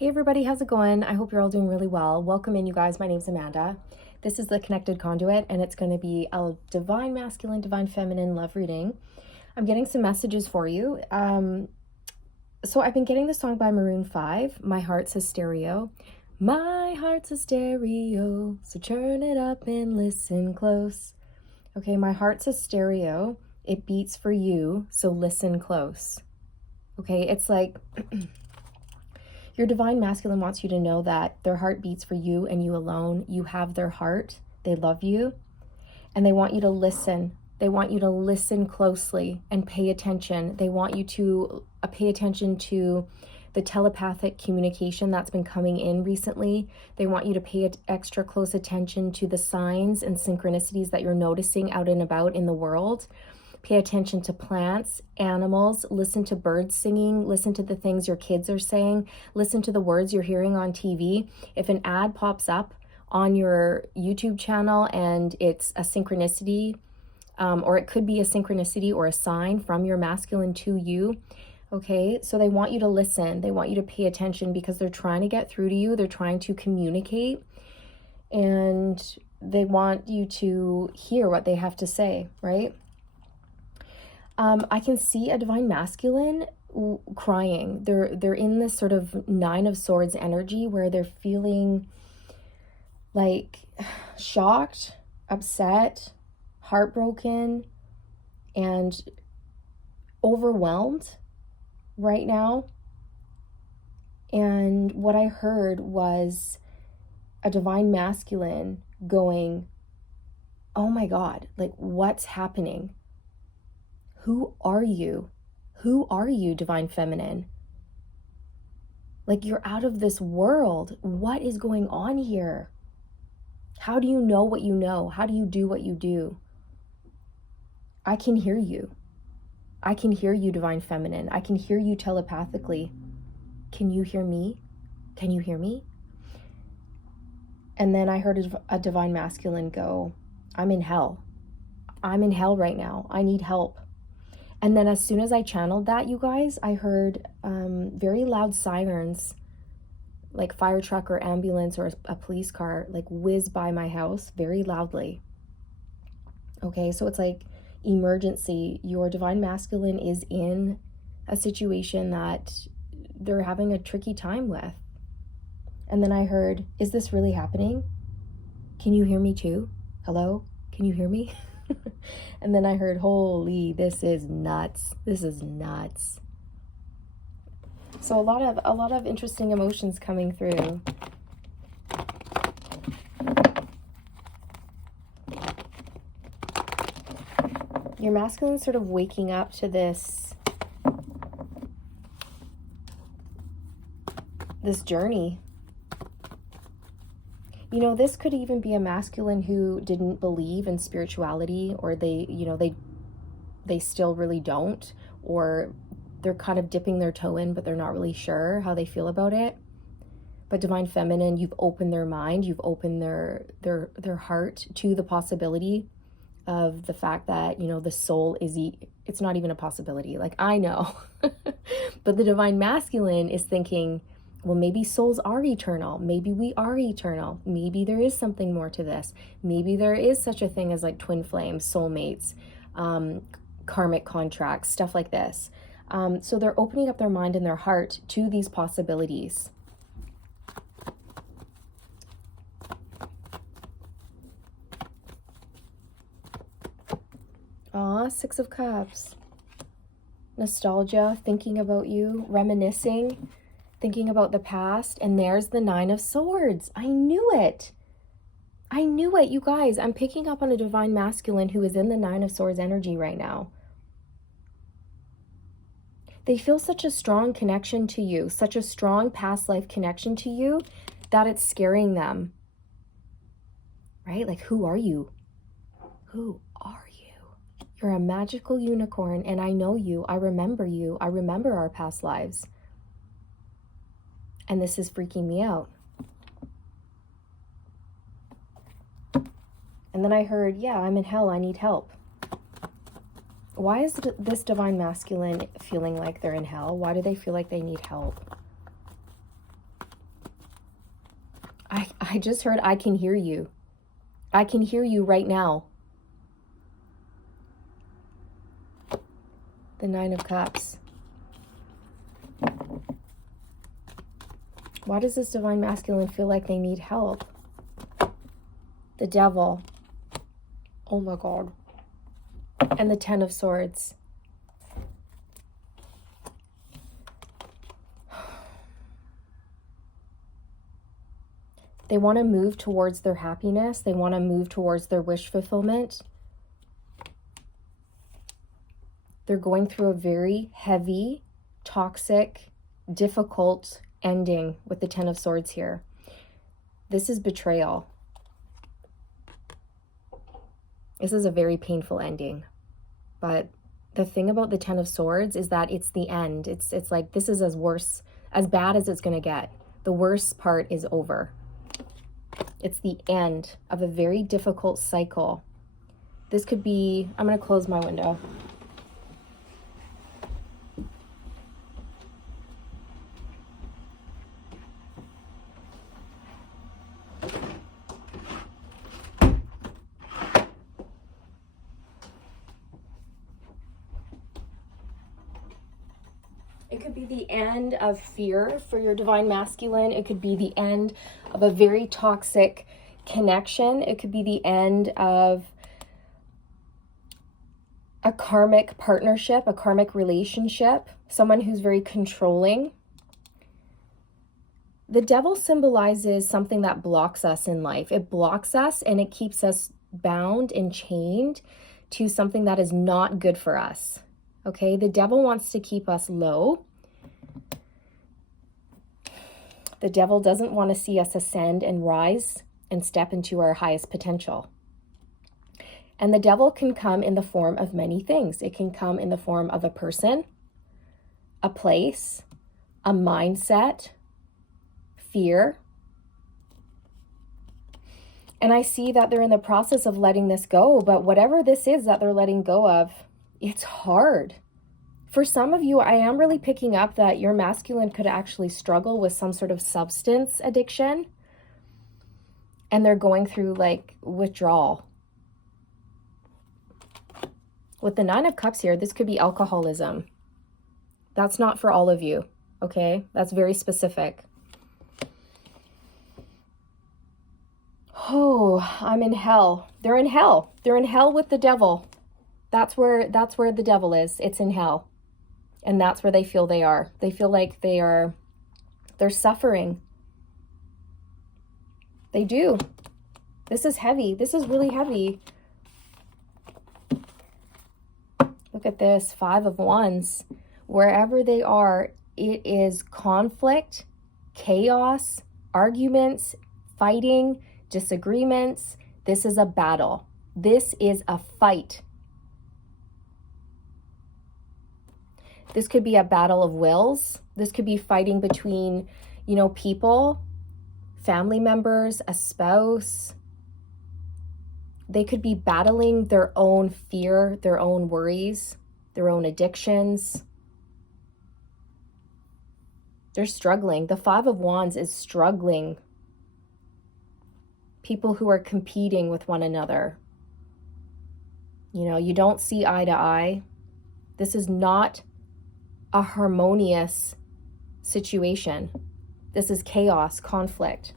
Hey everybody, how's it going? I hope you're all doing really well. Welcome in, you guys. My name's Amanda. This is the Connected Conduit, and it's going to be a divine masculine, divine feminine love reading. I'm getting some messages for you. So I've been getting the song by Maroon 5, My Heart's a Stereo. My heart's a stereo, so turn it up and listen close. Okay, my heart's a stereo. It beats for you, so listen close. Okay, it's like... Your divine masculine wants you to know that their heart beats for you and you alone. You have their heart. They love you. And they want you to listen. They want you to listen closely and pay attention. They want you to pay attention to the telepathic communication that's been coming in recently. They want you to pay extra close attention to the signs and synchronicities that you're noticing out and about in the world. Pay attention to plants, animals, listen to birds singing, listen to the things your kids are saying, listen to the words you're hearing on TV. If an ad pops up on your YouTube channel and it's a synchronicity, or it could be a synchronicity or a sign from your masculine to you, okay? So they want you to listen. They want you to pay attention because they're trying to get through to you. They're trying to communicate, and they want you to hear what they have to say, right? I can see a divine masculine crying. They're in this sort of Nine of Swords energy where they're feeling like shocked, upset, heartbroken, and overwhelmed right now. And what I heard was a divine masculine going, oh my God, like what's happening? Who are you? Who are you, divine feminine? Like you're out of this world. What is going on here? How do you know what you know? How do you do what you do? I can hear you. I can hear you, divine feminine. I can hear you telepathically. Can you hear me? Can you hear me? And then I heard a divine masculine go, I'm in hell. I'm in hell right now. I need help. And then as soon as I channeled that, you guys, I heard very loud sirens, like fire truck or ambulance or a police car, like whiz by my house very loudly. Okay, so it's like emergency. Your divine masculine is in a situation that they're having a tricky time with. And then I heard, is this really happening? Can you hear me too? Hello? Can you hear me? And then I heard, holy, this is nuts. This is nuts. So a lot of interesting emotions coming through. Your masculine's sort of waking up to this journey. You know, this could even be a masculine who didn't believe in spirituality, or they still really don't, or they're kind of dipping their toe in, but they're not really sure how they feel about it. But divine feminine, you've opened their mind, you've opened their heart to the possibility of the fact that, you know, the soul is, it's not even a possibility. Like, I know, but the divine masculine is thinking, well, maybe souls are eternal. Maybe we are eternal. Maybe there is something more to this. Maybe there is such a thing as like twin flames, soulmates, karmic contracts, stuff like this. So they're opening up their mind and their heart to these possibilities. Aw, Six of Cups. Nostalgia, thinking about you, reminiscing, thinking about the past, and there's the Nine of Swords. I knew it. I knew it, you guys. I'm picking up on a divine masculine who is in the Nine of Swords energy right now. They feel such a strong connection to you, such a strong past life connection to you, that it's scaring them. Right? Like, who are you? Who are you? You're a magical unicorn, and I know you. I remember you. I remember our past lives. And this is freaking me out. And then I heard, yeah, I'm in hell, I need help. Why is this divine masculine feeling like they're in hell? Why do they feel like they need help? I just heard, I can hear you. I can hear you right now. The Nine of Cups. Why does this Divine Masculine feel like they need help? The Devil. Oh my God. And the Ten of Swords. They want to move towards their happiness. They want to move towards their wish fulfillment. They're going through a very heavy, toxic, difficult ending with the Ten of Swords here. This is betrayal. This is a very painful ending. But the thing about the Ten of Swords is that it's the end. It's like, this is as bad as it's going to get. The worst part is over. It's the end of a very difficult cycle. This could be, I'm going to close my window. It could be the end of fear for your Divine Masculine. It could be the end of a very toxic connection. It could be the end of a karmic partnership, a karmic relationship, someone who's very controlling. The Devil symbolizes something that blocks us in life. It blocks us and it keeps us bound and chained to something that is not good for us. Okay, the Devil wants to keep us low. The Devil doesn't want to see us ascend and rise and step into our highest potential. And the Devil can come in the form of many things. It can come in the form of a person, a place, a mindset, fear. And I see that they're in the process of letting this go, but whatever this is that they're letting go of, it's hard. For some of you, I am really picking up that your masculine could actually struggle with some sort of substance addiction. And they're going through like withdrawal. With the Nine of Cups here, this could be alcoholism. That's not for all of you, okay? That's very specific. Oh, I'm in hell. They're in hell. They're in hell with the Devil. That's where the Devil is. It's in hell. And that's where they feel they are. They feel like they're suffering. They do. This is heavy. This is really heavy. Look at this, 5 of Wands. Wherever they are, it is conflict, chaos, arguments, fighting, disagreements. This is a battle. This is a fight. This could be a battle of wills. This could be fighting between, people, family members, a spouse. They could be battling their own fear, their own worries, their own addictions. They're struggling. The 5 of Wands is struggling. People who are competing with one another. You don't see eye to eye. This is not a harmonious situation. This is chaos, conflict.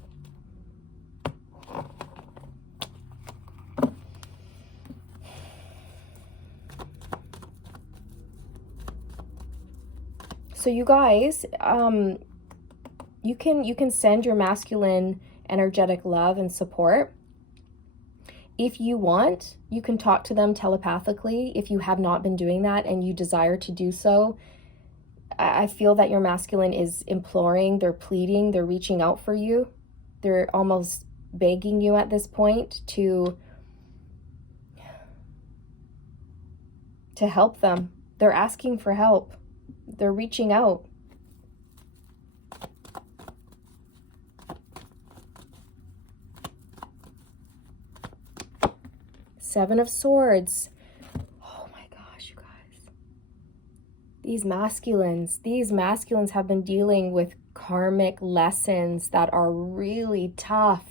So you guys, you can send your masculine energetic love and support. If you want, you can talk to them telepathically. If you have not been doing that and you desire to do so, I feel that your masculine is imploring, they're pleading, they're reaching out for you. They're almost begging you at this point to help them. They're asking for help. They're reaching out. Seven of Swords. Oh my gosh, you guys. These masculines have been dealing with karmic lessons that are really tough.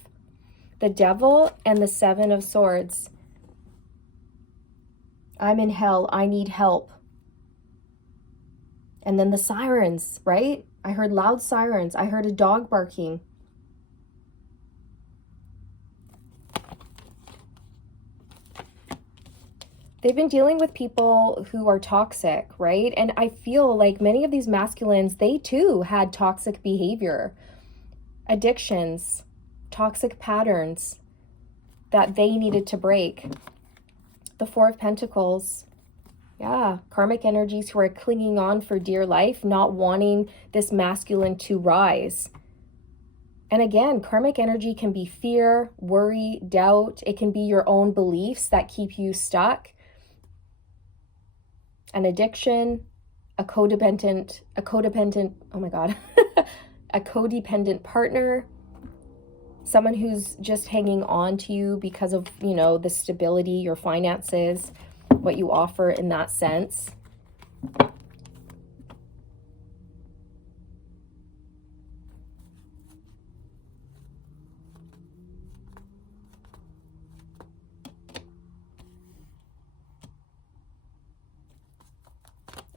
the Devil and the Seven of Swords. I'm in hell. I need help. And then the sirens, right? I heard loud sirens. I heard a dog barking. They've been dealing with people who are toxic, right? And I feel like many of these masculines, they too had toxic behavior, addictions, toxic patterns that they needed to break. The Four of Pentacles. Yeah, karmic energies who are clinging on for dear life, not wanting this masculine to rise. And again, karmic energy can be fear, worry, doubt. It can be your own beliefs that keep you stuck. An addiction, a codependent, oh my God, a codependent partner, someone who's just hanging on to you because of, you know, the stability, your finances, what you offer in that sense.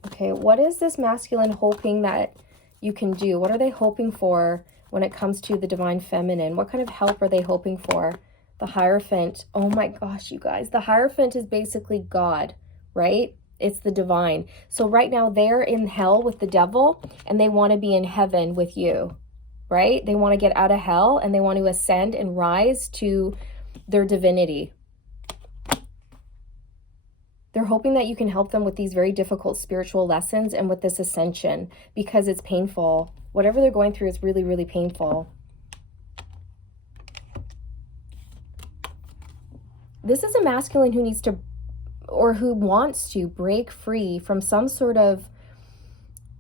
Okay, what is this masculine hoping that you can do? What are they hoping for when it comes to the divine feminine? What kind of help are they hoping for? The Hierophant. Oh my gosh, you guys. The Hierophant is basically God, right? It's the divine. So right now they're in hell with the devil and they want to be in heaven with you, right? They want to get out of hell and they want to ascend and rise to their divinity. They're hoping that you can help them with these very difficult spiritual lessons and with this ascension because it's painful. Whatever they're going through is really, really painful. This is a masculine who needs to, or who wants to break free from some sort of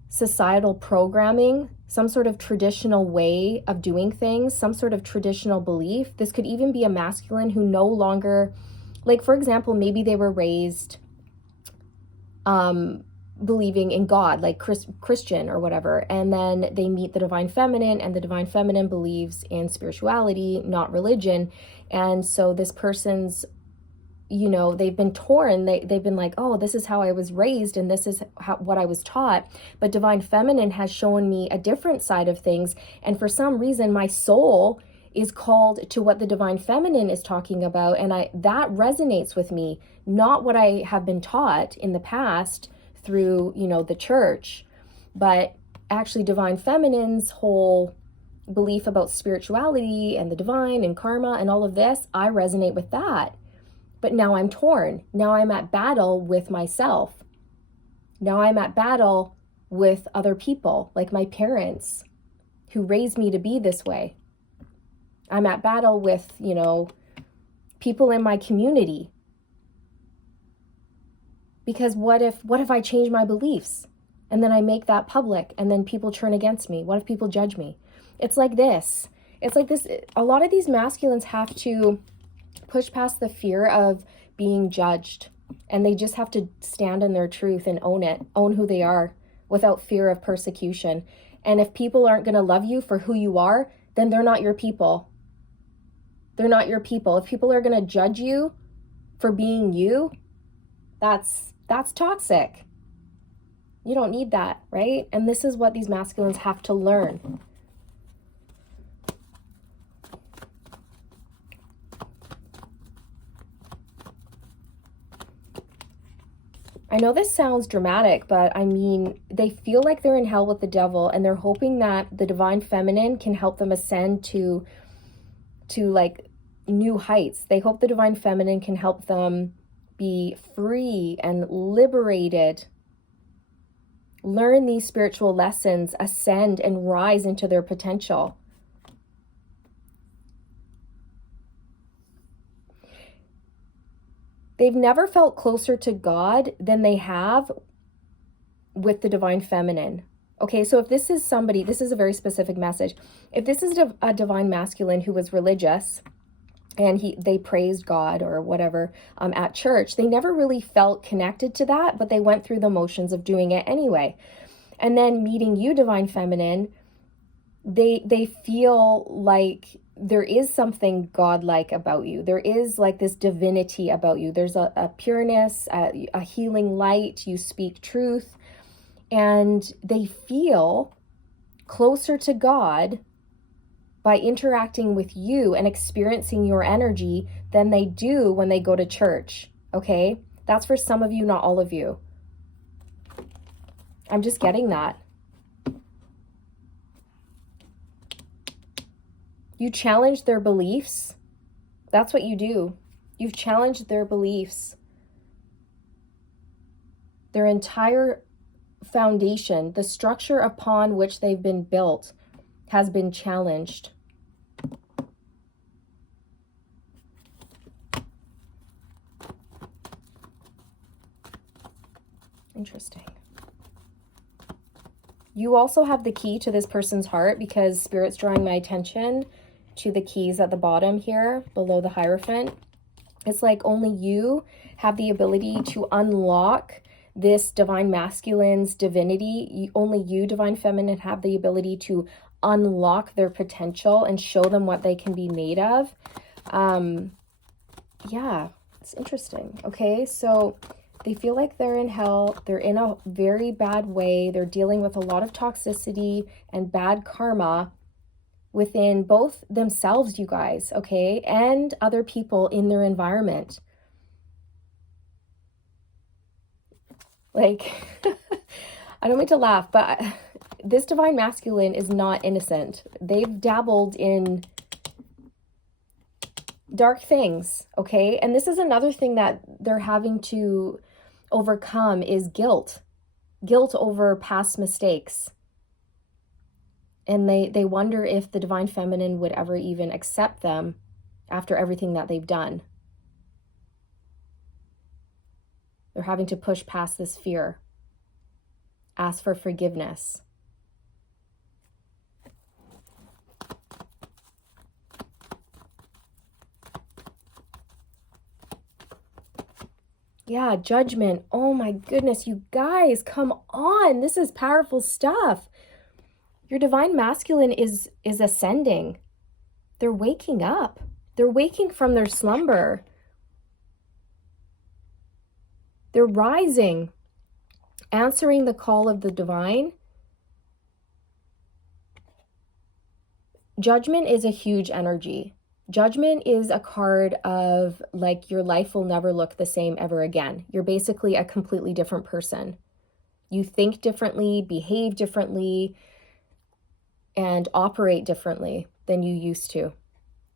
societal programming, some sort of traditional way of doing things, some sort of traditional belief. This could even be a masculine who no longer, like for example, maybe they were raised believing in God, like Christian or whatever, and then they meet the divine feminine and the divine feminine believes in spirituality, not religion. And so this person's, you know, they've been torn. They've been like, oh, this is how I was raised and this is what I was taught. But divine feminine has shown me a different side of things. And for some reason, my soul is called to what the divine feminine is talking about. And that resonates with me, not what I have been taught in the past through, you know, the church, but actually divine feminine's whole belief about spirituality and the divine and karma and all of this. I resonate with that. But now I'm torn. Now I'm at battle with myself. Now I'm at battle with other people, like my parents who raised me to be this way. I'm at battle with, you know, people in my community. Because what if I change my beliefs and then I make that public and then people turn against me? What if people judge me? It's like this. It's like this. A lot of these masculines have to push past the fear of being judged, and they just have to stand in their truth and own who they are without fear of persecution. And if people aren't going to love you for who you are, then they're not your people. They're not your people. If people are going to judge you for being you, that's toxic. You don't need that, right? And this is what these masculines have to learn. I know this sounds dramatic, but I mean, they feel like they're in hell with the devil and they're hoping that the divine feminine can help them ascend to like new heights. They hope the divine feminine can help them be free and liberated, learn these spiritual lessons, ascend and rise into their potential. They've never felt closer to God than they have with the divine feminine. Okay, so if this is somebody, this is a very specific message. If this is a divine masculine who was religious and they praised God or whatever at church, they never really felt connected to that, but they went through the motions of doing it anyway. And then meeting you, divine feminine, they feel like there is something godlike about you. There is like this divinity about you. There's a pureness, a healing light. You speak truth, and they feel closer to God by interacting with you and experiencing your energy than they do when they go to church. Okay? That's for some of you, not all of you. I'm just getting that. You challenge their beliefs. That's what you do. You've challenged their beliefs. Their entire foundation, the structure upon which they've been built, has been challenged. Interesting. You also have the key to this person's heart, because Spirit's drawing my attention to the keys at the bottom here, below the Hierophant. It's like only you have the ability to unlock this Divine Masculine's divinity. Only you, Divine Feminine, have the ability to unlock their potential and show them what they can be made of. Yeah, it's interesting. Okay, so they feel like they're in hell. They're in a very bad way. They're dealing with a lot of toxicity and bad karma within both themselves, you guys, okay, and other people in their environment. Like, I don't mean to laugh, but this Divine Masculine is not innocent. They've dabbled in dark things, okay? And this is another thing that they're having to overcome, is guilt over past mistakes. And they wonder if the Divine Feminine would ever even accept them after everything that they've done. They're having to push past this fear, ask for forgiveness. Yeah, Judgment. Oh my goodness, you guys, come on. This is powerful stuff. Your Divine Masculine is ascending. They're waking up. They're waking from their slumber. They're rising, answering the call of the divine. Judgment is a huge energy. Judgment is a card of like your life will never look the same ever again. You're basically a completely different person. You think differently, behave differently, and operate differently than you used to.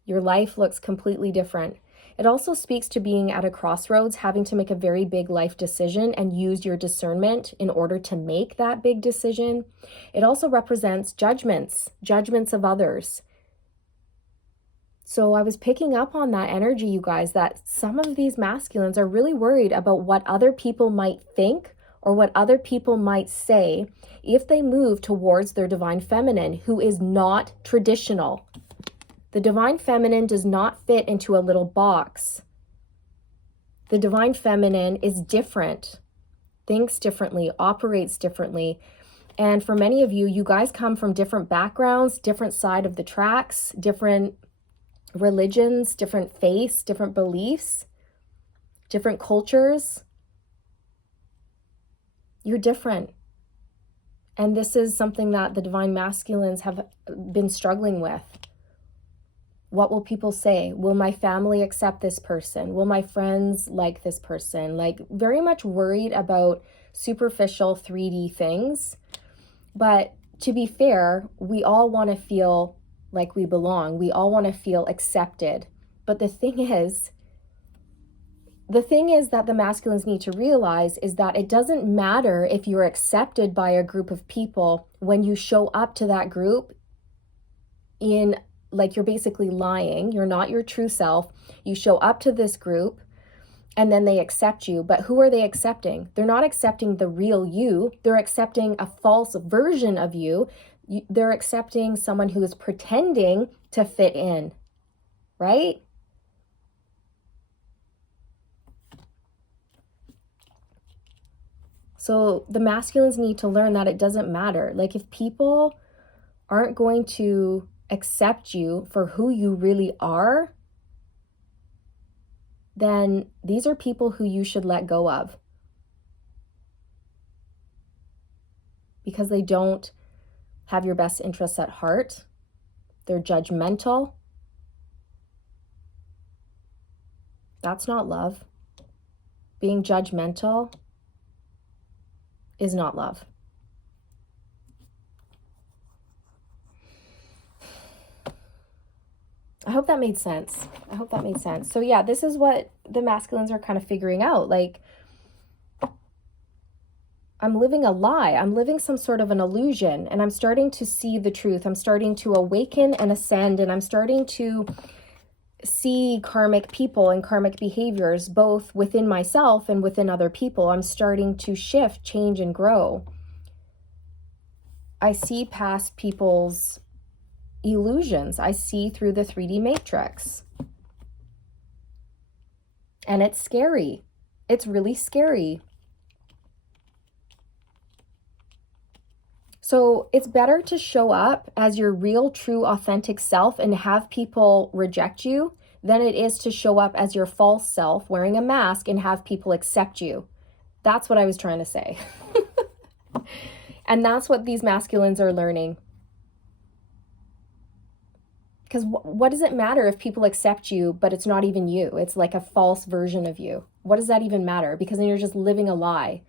Your life looks completely different. It also speaks to being at a crossroads, having to make a very big life decision and use your discernment in order to make that big decision. It also represents judgments of others. So I was picking up on that energy, you guys, that some of these masculines are really worried about what other people might think or what other people might say if they move towards their Divine Feminine, who is not traditional. The Divine Feminine does not fit into a little box. The Divine Feminine is different, thinks differently, operates differently. And for many of you, you guys come from different backgrounds, different side of the tracks, different religions, different faiths, different beliefs, different cultures. You're different. And this is something that the Divine Masculines have been struggling with. What will people say? Will my family accept this person? Will my friends like this person? Like, very much worried about superficial 3D things. But to be fair, we all want to feel like we belong. We all want to feel accepted. But the thing is that the masculines need to realize is that it doesn't matter if you're accepted by a group of people when you show up to that group in, like, you're basically lying. You're not your true self. You show up to this group and then they accept you. But who are they accepting? They're not accepting the real you. They're accepting a false version of you. They're accepting someone who is pretending to fit in, right? So the masculines need to learn that it doesn't matter. Like, if people aren't going to accept you for who you really are, then these are people who you should let go of. Because they don't have your best interests at heart. They're judgmental. That's not love. Being judgmental is not love. I hope that made sense. I hope that made sense. So yeah, this is what the masculines are kind of figuring out. Like, I'm living a lie. I'm living some sort of an illusion, and I'm starting to see the truth. I'm starting to awaken and ascend, and I'm starting to see karmic people and karmic behaviors, both within myself and within other people. I'm starting to shift, change, and grow. I see past people's illusions. I see through the 3D matrix. And it's scary. It's really scary. So it's better to show up as your real, true, authentic self and have people reject you than it is to show up as your false self wearing a mask and have people accept you. That's what I was trying to say. And that's what these masculines are learning. Because what does it matter if people accept you, but it's not even you? It's like a false version of you. What does that even matter? Because then you're just living a lie.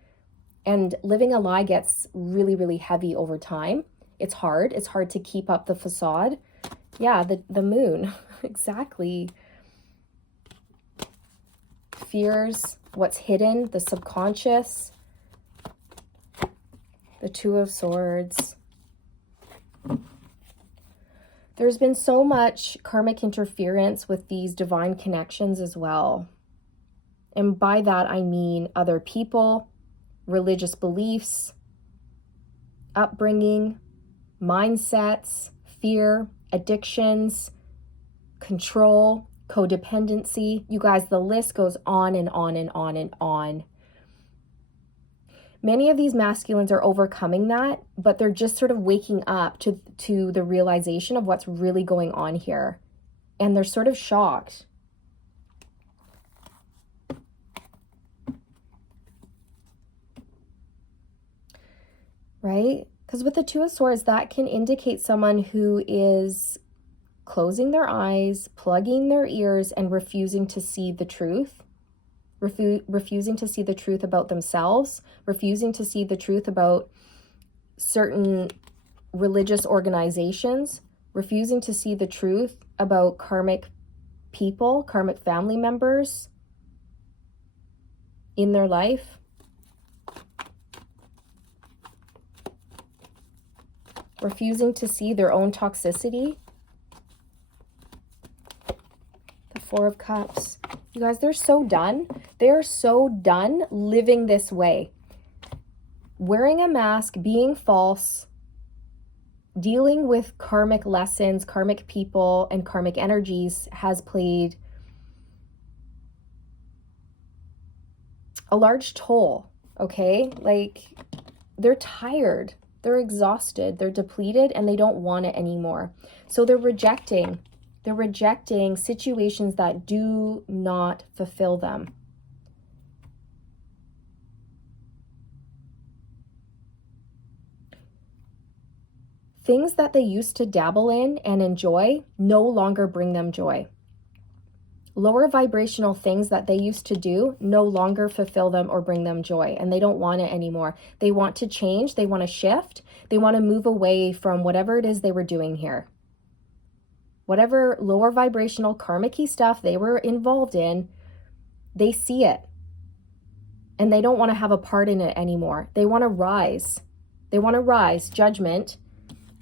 And living a lie gets really, really heavy over time. It's hard. It's hard to keep up the facade. Yeah, the moon. Exactly. Fears, what's hidden, the subconscious. The Two of Swords. There's been so much karmic interference with these divine connections as well. And by that, I mean other people, religious beliefs, upbringing, mindsets, fear, addictions, control, codependency. You guys, the list goes on and on and on and on. Many of these masculines are overcoming that, but they're just sort of waking up to the realization of what's really going on here. And they're sort of shocked. Right? Because with the Two of Swords, that can indicate someone who is closing their eyes, plugging their ears, and refusing to see the truth. Refusing to see the truth about themselves, refusing to see the truth about certain religious organizations, refusing to see the truth about karmic people, karmic family members in their life. Refusing to see their own toxicity. The Four of Cups. You guys, they're so done. They're so done living this way. Wearing a mask, being false, dealing with karmic lessons, karmic people, and karmic energies has played a large toll, okay? Like, they're tired, they're exhausted, they're depleted, and they don't want it anymore. So they're rejecting situations that do not fulfill them. Things that they used to dabble in and enjoy no longer bring them joy. Lower vibrational things that they used to do no longer fulfill them or bring them joy, and they don't want it anymore. They want to change, they want to shift, they want to move away from whatever it is they were doing here. Whatever lower vibrational karmic-y stuff they were involved in, they see it. And they don't want to have a part in it anymore. They want to rise. They want to rise, judgment,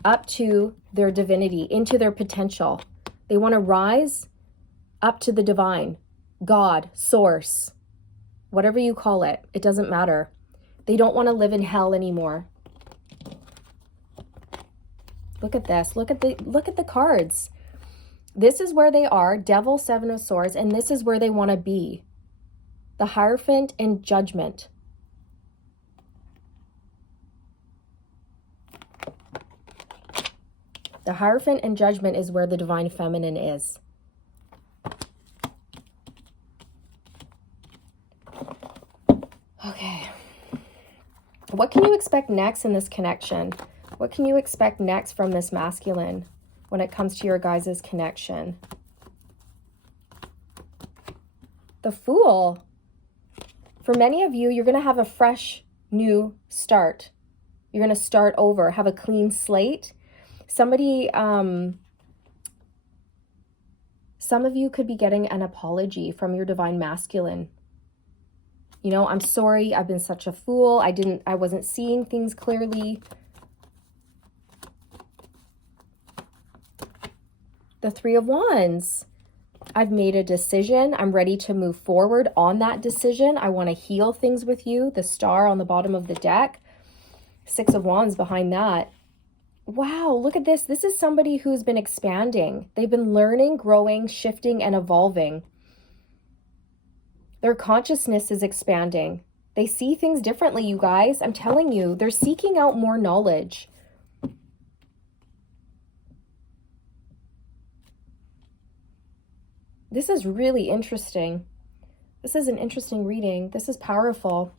up to their divinity, into their potential. They want to rise up to the divine, God, source, whatever you call it. It doesn't matter. They don't want to live in hell anymore. Look at this. Look at the cards. This is where they are, Devil, Seven of Swords, and this is where they want to be. The Hierophant and Judgment. The Hierophant and Judgment is where the Divine Feminine is. Okay. What can you expect next in this connection? What can you expect next from this masculine when it comes to your guys' connection? The Fool. For many of you, you're going to have a fresh, new start. You're going to start over, have a clean slate. Somebody, some of you could be getting an apology from your Divine Masculine. You know, I'm sorry, I've been such a fool. I wasn't seeing things clearly. The Three of Wands. I've made a decision. I'm ready to move forward on that decision. I want to heal things with you. The Star on the bottom of the deck. Six of Wands behind that. Wow, look at this. This is somebody who's been expanding. They've been learning, growing, shifting, and evolving. Their consciousness is expanding. They see things differently, you guys. I'm telling you, they're seeking out more knowledge. This is really interesting. This is an interesting reading. This is powerful.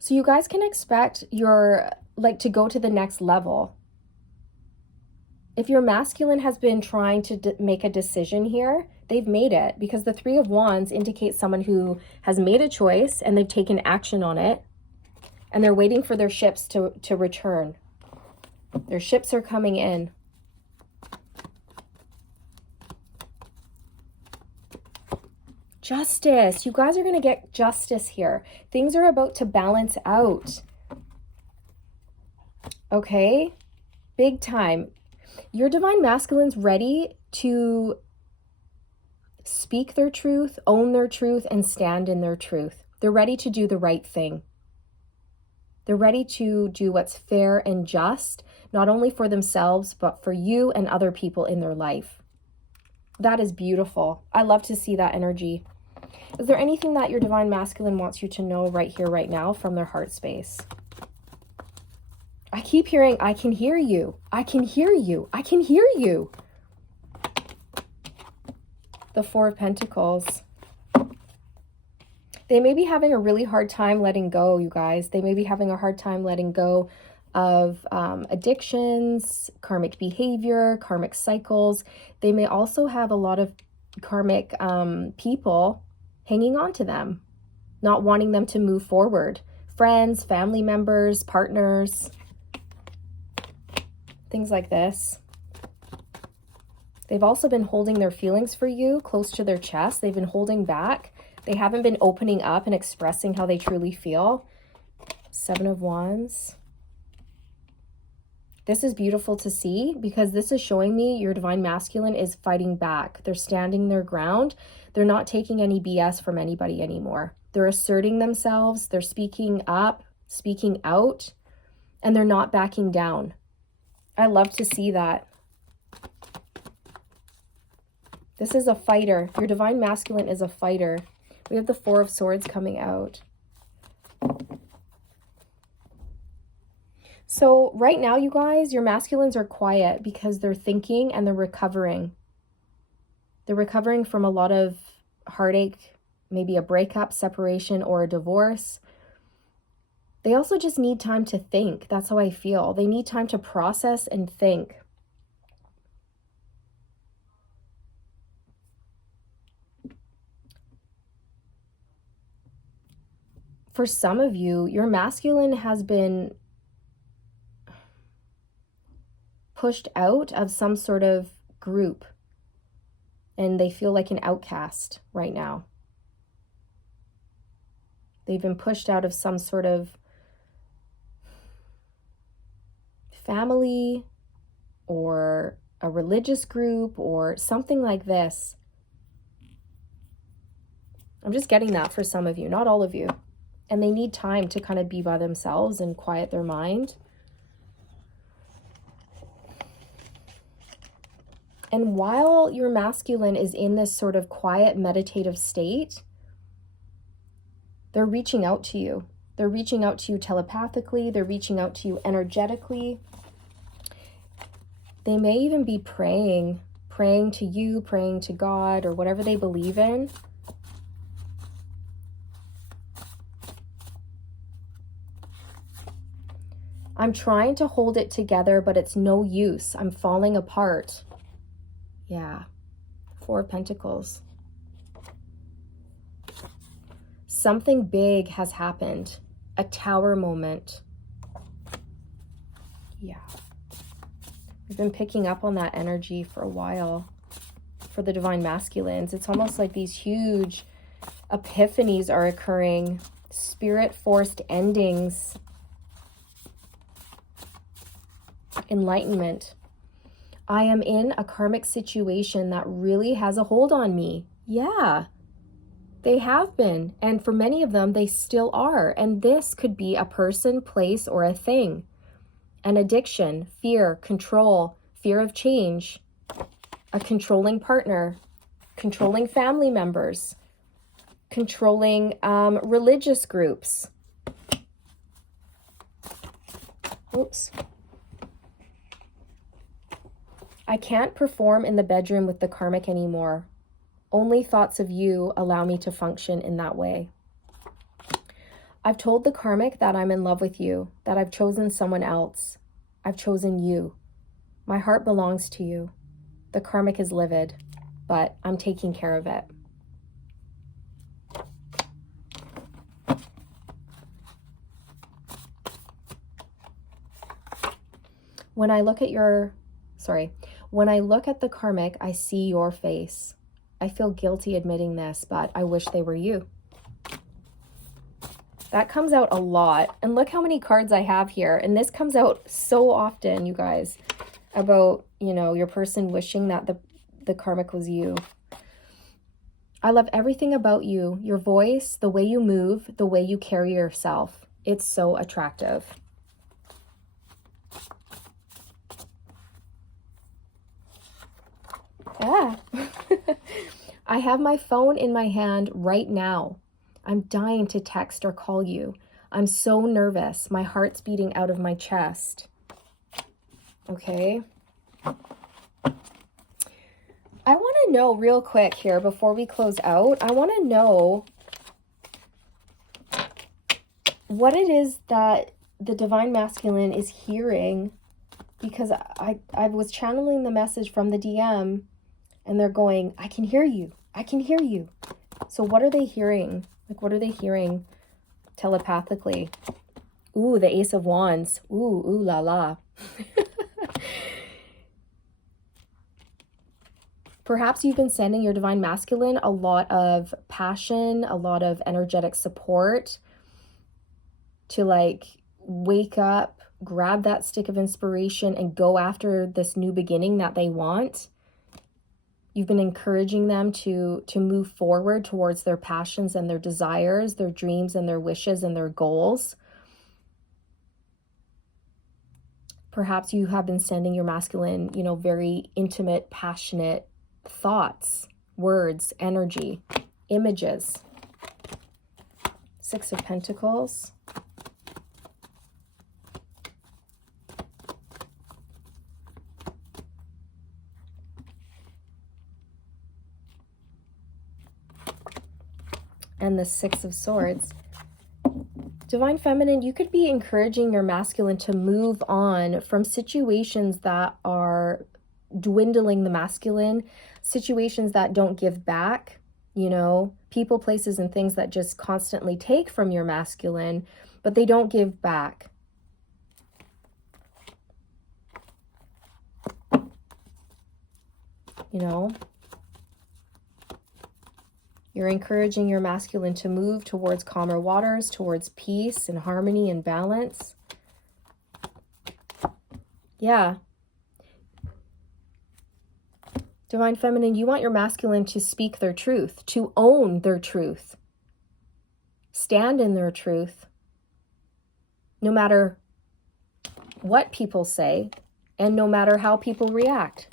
So you guys can expect to go to the next level. If your masculine has been trying to make a decision here, they've made it, because the Three of Wands indicates someone who has made a choice and they've taken action on it, and they're waiting for their ships to return. Their ships are coming in. Justice. You guys are going to get justice here. Things are about to balance out. Okay? Big time. Your Divine Masculine's ready to speak their truth, own their truth, and stand in their truth. They're ready to do the right thing. They're ready to do what's fair and just, not only for themselves, but for you and other people in their life. That is beautiful. I love to see that energy. Is there anything that your Divine Masculine wants you to know right here, right now, from their heart space? I keep hearing, I can hear you. I can hear you. I can hear you. The Four of Pentacles. They may be having a really hard time letting go, you guys. They may be having a hard time letting go of addictions, karmic behavior, karmic cycles. They may also have a lot of karmic people hanging on to them, not wanting them to move forward. Friends, family members, partners, things like this. They've also been holding their feelings for you close to their chest. They've been holding back. They haven't been opening up and expressing how they truly feel. Seven of Wands. This is beautiful to see, because this is showing me your Divine Masculine is fighting back. They're standing their ground. They're not taking any BS from anybody anymore. They're asserting themselves. They're speaking up, speaking out, and they're not backing down. I love to see that. This is a fighter. Your Divine Masculine is a fighter. We have the Four of Swords coming out. So right now, you guys, your masculines are quiet because they're thinking and they're recovering. They're recovering from a lot of heartache, maybe a breakup, separation, or a divorce. They also just need time to think. That's how I feel. They need time to process and think. For some of you, your masculine has been pushed out of some sort of group, and they feel like an outcast right now. They've been pushed out of some sort of family or a religious group or something like this. I'm just getting that for some of you, not all of you. And they need time to kind of be by themselves and quiet their mind. And while your masculine is in this sort of quiet, meditative state, they're reaching out to you. They're reaching out to you telepathically. They're reaching out to you energetically. They may even be praying to you, praying to God, or whatever they believe in. I'm trying to hold it together, but it's no use. I'm falling apart. Yeah. 4 of Pentacles. Something big has happened. A tower moment. Yeah. I've been picking up on that energy for a while for the divine masculines. It's almost like these huge epiphanies are occurring. Spirit-forced endings. Enlightenment. I am in a karmic situation that really has a hold on me. Yeah, they have been. And for many of them, they still are. And this could be a person, place, or a thing. An addiction, fear, control, fear of change, a controlling partner, controlling family members, controlling religious groups. Oops. I can't perform in the bedroom with the karmic anymore. Only thoughts of you allow me to function in that way. I've told the karmic that I'm in love with you, that I've chosen someone else. I've chosen you. My heart belongs to you. The karmic is livid, but I'm taking care of it. When I look at the karmic, I see your face. I feel guilty admitting this, but I wish they were you. That comes out a lot. And look how many cards I have here. And this comes out so often, you guys, about, you know, your person wishing that the karmic was you. I love everything about you. Your voice, the way you move, the way you carry yourself. It's so attractive. Yeah. I have my phone in my hand right now. I'm dying to text or call you. I'm so nervous. My heart's beating out of my chest. Okay. I want to know real quick here before we close out. I want to know what it is that the divine masculine is hearing, because I was channeling the message from the DM and they're going, I can hear you. I can hear you. So what are they hearing? Like, what are they hearing telepathically? Ooh, the Ace of Wands. Ooh, ooh la la. Perhaps you've been sending your divine masculine a lot of passion, a lot of energetic support to like wake up, grab that stick of inspiration and go after this new beginning that they want. You've been encouraging them to move forward towards their passions and their desires, their dreams and their wishes and their goals. Perhaps you have been sending your masculine, you know, very intimate, passionate thoughts, words, energy, images. 6 of Pentacles. And the 6 of Swords. Divine Feminine, you could be encouraging your masculine to move on from situations that are dwindling the masculine, situations that don't give back, you know, people, places, and things that just constantly take from your masculine, but they don't give back. You know? You're encouraging your masculine to move towards calmer waters, towards peace and harmony and balance. Yeah. Divine Feminine, you want your masculine to speak their truth, to own their truth, stand in their truth, no matter what people say and no matter how people react.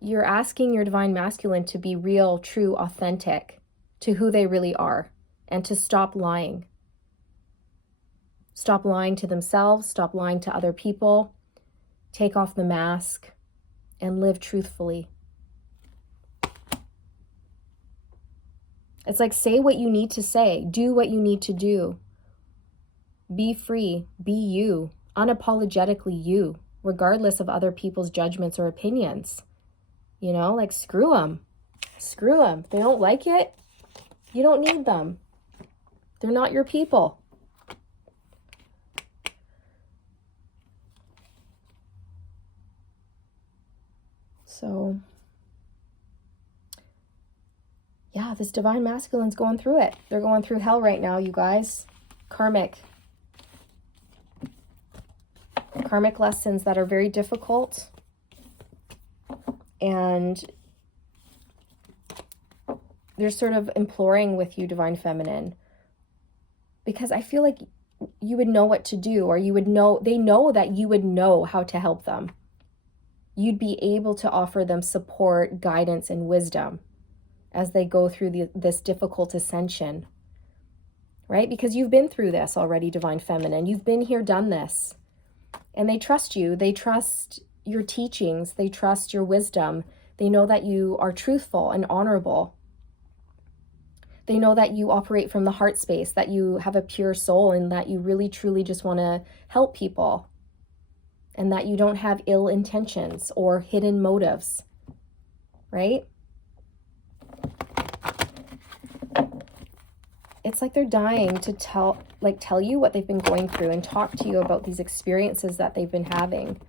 You're asking your divine masculine to be real, true, authentic to who they really are and to stop lying. stop lying to themselves, stop lying to other people, take off the mask, and live truthfully. It's like, say what you need to say, do what you need to do. Be free, be you, unapologetically you, regardless of other people's judgments or opinions. You know, like, screw them. Screw them. If they don't like it, you don't need them. They're not your people. So, yeah, this divine masculine's going through it. They're going through hell right now, you guys. Karmic lessons that are very difficult. And they're sort of imploring with you, divine feminine, because I feel like you would know what to do, or you would know, they know that you would know how to help them. You'd be able to offer them support, guidance, and wisdom as they go through this difficult ascension, right? Because you've been through this already, divine feminine. You've been here, done this. And they trust you. They trust your teachings. They trust your wisdom. They know that you are truthful and honorable. They know that you operate from the heart space, that you have a pure soul, and that you really, truly just want to help people, and that you don't have ill intentions or hidden motives, right? It's like they're dying to tell you what they've been going through and talk to you about these experiences that they've been having.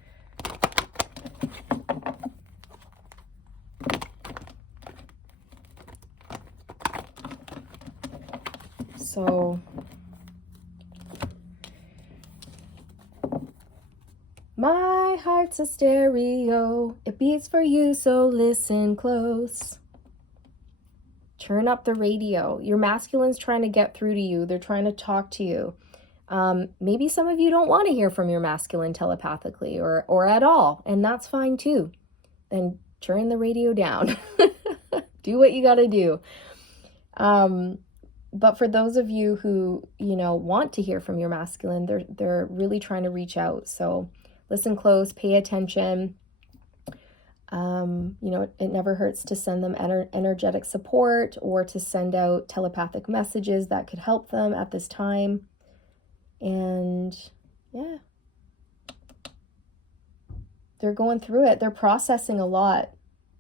So, my heart's a stereo, it beats for you, so listen close. Turn up the radio. Your masculine's trying to get through to you. They're trying to talk to you. Maybe some of you don't want to hear from your masculine telepathically or at all, and that's fine too. Then turn the radio down. Do what you got to do. But for those of you who, want to hear from your masculine, they're really trying to reach out. So listen close, pay attention. It never hurts to send them energetic support, or to send out telepathic messages that could help them at this time. And yeah, they're going through it. They're processing a lot.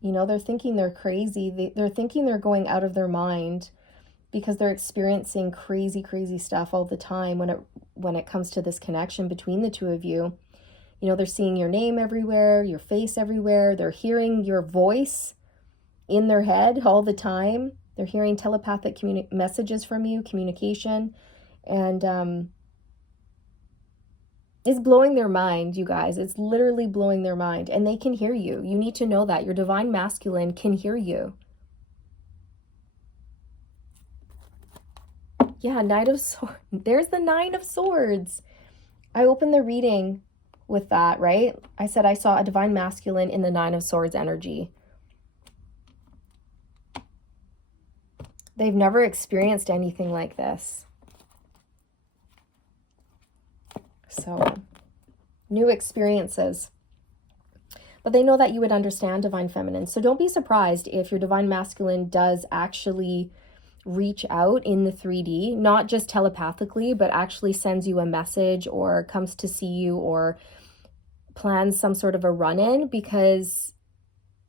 They're thinking they're crazy. They're thinking they're going out of their mind, because they're experiencing crazy, crazy stuff all the time when it comes to this connection between the two of you. They're seeing your name everywhere, your face everywhere. They're hearing your voice in their head all the time. They're hearing telepathic messages from you, communication. And it's blowing their mind, you guys. It's literally blowing their mind. And they can hear you. You need to know that. Your divine masculine can hear you. Yeah, Knight of Swords. There's the Nine of Swords. I opened the reading with that, right? I said I saw a divine masculine in the Nine of Swords energy. They've never experienced anything like this. So, new experiences. But they know that you would understand, divine feminine. So don't be surprised if your divine masculine does actually reach out in the 3D, not just telepathically, but actually sends you a message or comes to see you or plans some sort of a run-in, because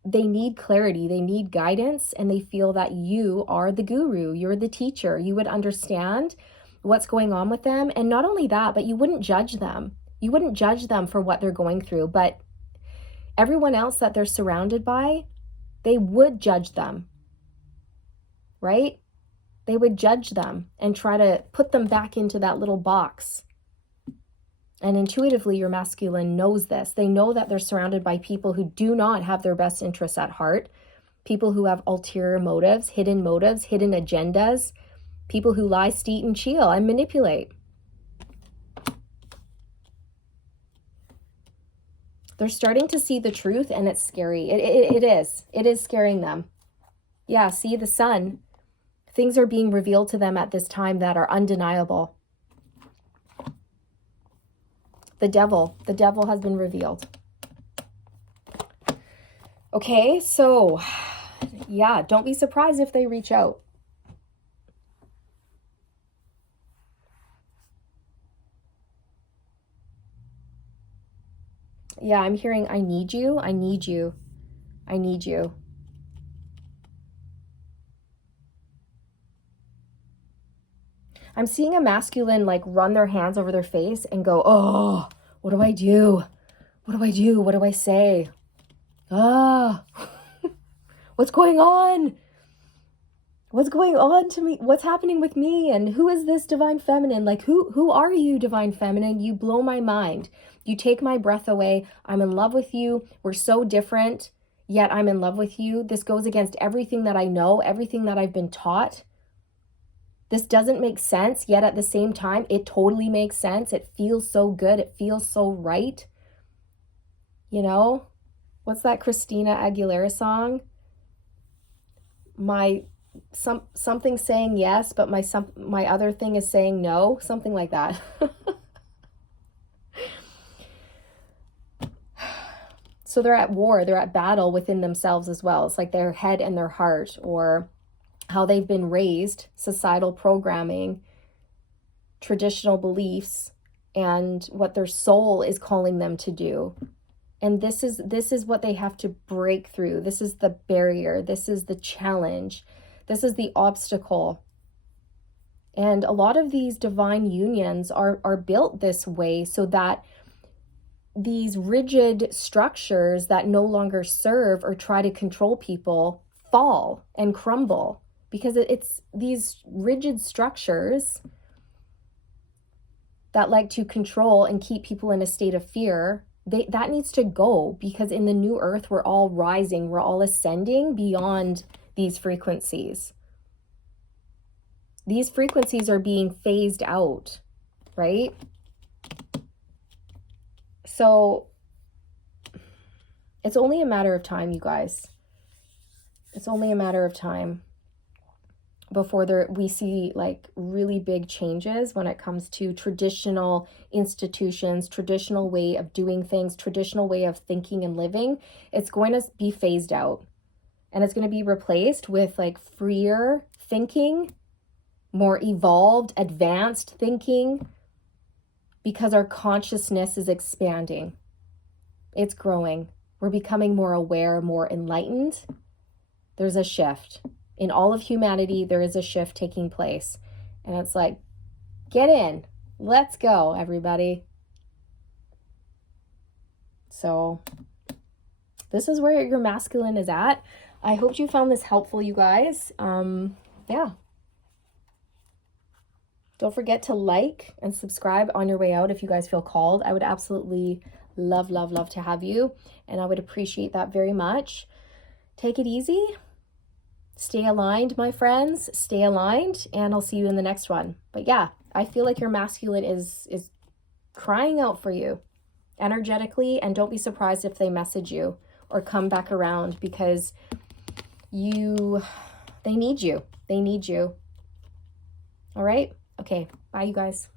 they need clarity, they need guidance, and they feel that you are the guru, you're the teacher. You would understand what's going on with them. And not only that, but you wouldn't judge them. You wouldn't judge them for what they're going through, but everyone else that they're surrounded by, they would judge them, right? They would judge them and try to put them back into that little box. And intuitively, your masculine knows this. They know that they're surrounded by people who do not have their best interests at heart, people who have ulterior motives, hidden agendas, people who lie, steal, and manipulate. They're starting to see the truth, and it's scary. It is scaring them. Yeah, see the sun. Things are being revealed to them at this time that are undeniable. The devil has been revealed. Okay, so yeah, don't be surprised if they reach out. Yeah, I'm hearing, I need you, I need you, I need you. I'm seeing a masculine like run their hands over their face and go, oh, what do I do? What do I do? What do I say? Ah, what's going on? What's going on to me? What's happening with me? And who is this divine feminine? Like, who are you, divine feminine? You blow my mind. You take my breath away. I'm in love with you. We're so different, yet I'm in love with you. This goes against everything that I know, everything that I've been taught. This doesn't make sense, yet at the same time, it totally makes sense. It feels so good. It feels so right. You know, what's that Christina Aguilera song? Something saying yes, but my other thing is saying no, something like that. So they're at war, they're at battle within themselves as well. It's like their head and their heart, or how they've been raised, societal programming, traditional beliefs, and what their soul is calling them to do. And this is what they have to break through. This is the barrier. This is the challenge. This is the obstacle. And a lot of these divine unions are built this way so that these rigid structures that no longer serve or try to control people fall and crumble, because it's these rigid structures that like to control and keep people in a state of fear. That needs to go, because in the new earth, we're all rising, we're all ascending beyond these frequencies. These frequencies are being phased out, right? So it's only a matter of time, you guys. It's only a matter of time before we see like really big changes when it comes to traditional institutions, traditional way of doing things, traditional way of thinking and living. It's going to be phased out, and it's going to be replaced with like freer thinking, more evolved, advanced thinking, because our consciousness is expanding. It's growing. We're becoming more aware, more enlightened. There's a shift. In all of humanity, there is a shift taking place. And it's like, get in. Let's go, everybody. So this is where your masculine is at. I hope you found this helpful, you guys. Yeah. Don't forget to like and subscribe on your way out if you guys feel called. I would absolutely love, love, love to have you. And I would appreciate that very much. Take it easy. Stay aligned, my friends. Stay aligned, and I'll see you in the next one. But yeah, I feel like your masculine is crying out for you energetically, and don't be surprised if they message you or come back around, because they need you. They need you. All right? Okay. Bye, you guys.